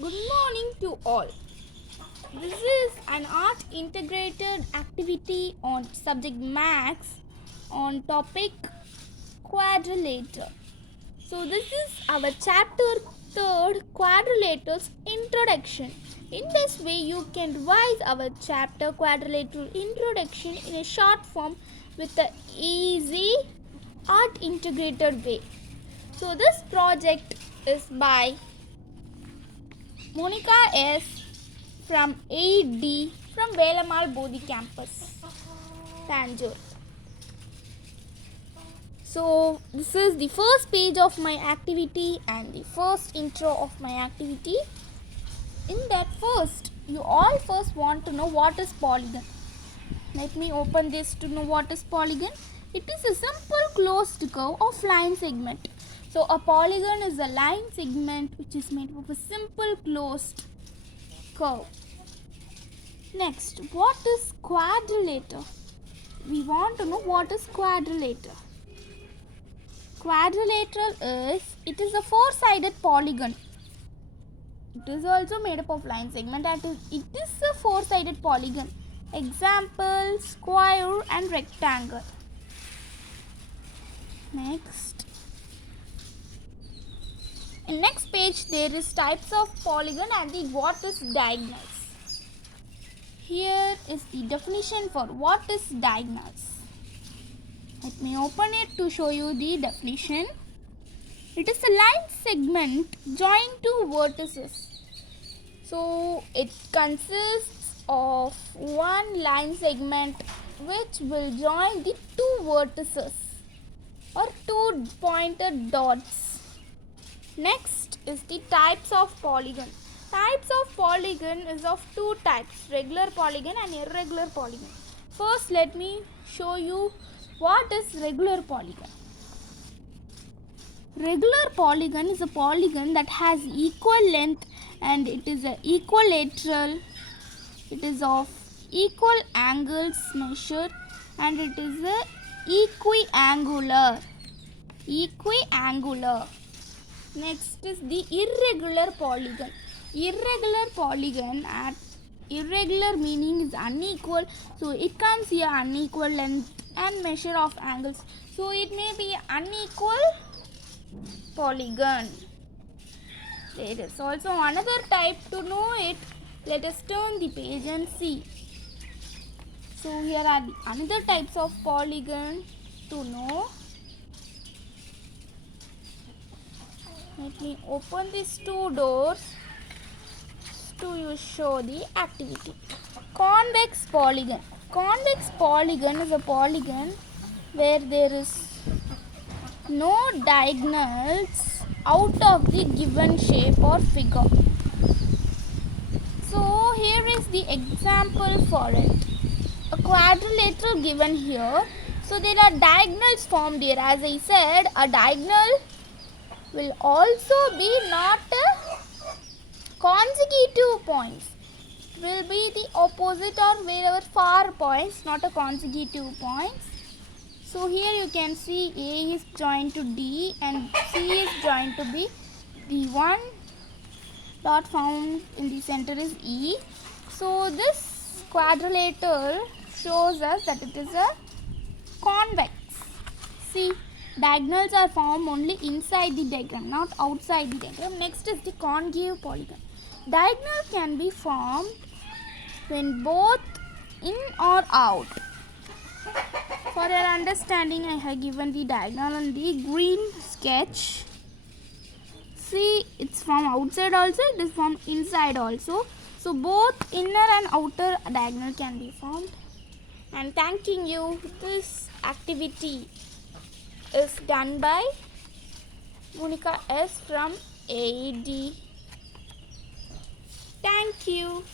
Good morning to all. This is an art integrated activity on subject max on topic quadrilateral. So this is our chapter 3rd quadrilaterals introduction. In this way you can revise our chapter quadrilateral introduction in a short form with an easy art integrated way. So this project is by Monica S. from 8D from Velamal Bodhi campus, Tanjore. So this is the first page of my activity and the first intro of my activity. In that you all first want to know what is polygon. Let me open this to know what is polygon. It is a simple closed curve of line segment. So a polygon is a line segment which is made of a simple closed curve. Next, what is quadrilateral? We want to know what is quadrilateral. Quadrilateral it is a four-sided polygon. It is also made up of line segment and it is a four-sided polygon. Example, square and rectangle. Next. In next page there is types of polygon and the what is diagonals. Here is the definition for what is diagonals. Let me open it to show you the definition. It is a line segment joining two vertices. So it consists of one line segment which will join the two vertices or two pointed dots. Next is the types of polygon. Types of polygon is of two types, regular polygon and irregular polygon. First let me show you what is regular polygon. Regular polygon is a polygon that has equal length and it is a equilateral. It is of equal angles measured and it is a equiangular. Next is the irregular polygon. Irregular meaning is unequal, so it comes here unequal length and measure of angles, so it may be unequal polygon. There is also another type. To know it, let us turn the page and see. So here are the another types of polygon to know. Let me open these two doors to show the activity. Convex polygon. Convex polygon is a polygon where there is no diagonals out of the given shape or figure. So here is the example for it. A quadrilateral given here. So there are diagonals formed here. As I said, a diagonal will also be not consecutive points. It will be the opposite or wherever far points, not a consecutive points. So here you can see A is joined to D and C is joined to B. The one dot found in the center is E. So this quadrilateral shows us that it is a convex. See, diagonals are formed only inside the diagram, not outside the diagram. Next is the concave polygon. Diagonal can be formed when both in or out. For your understanding, I have given the diagonal on the green sketch. See, it's from outside also, it is from inside also. So both inner and outer diagonal can be formed. And thanking you, this activity is done by Monica S. from AD. Thank you.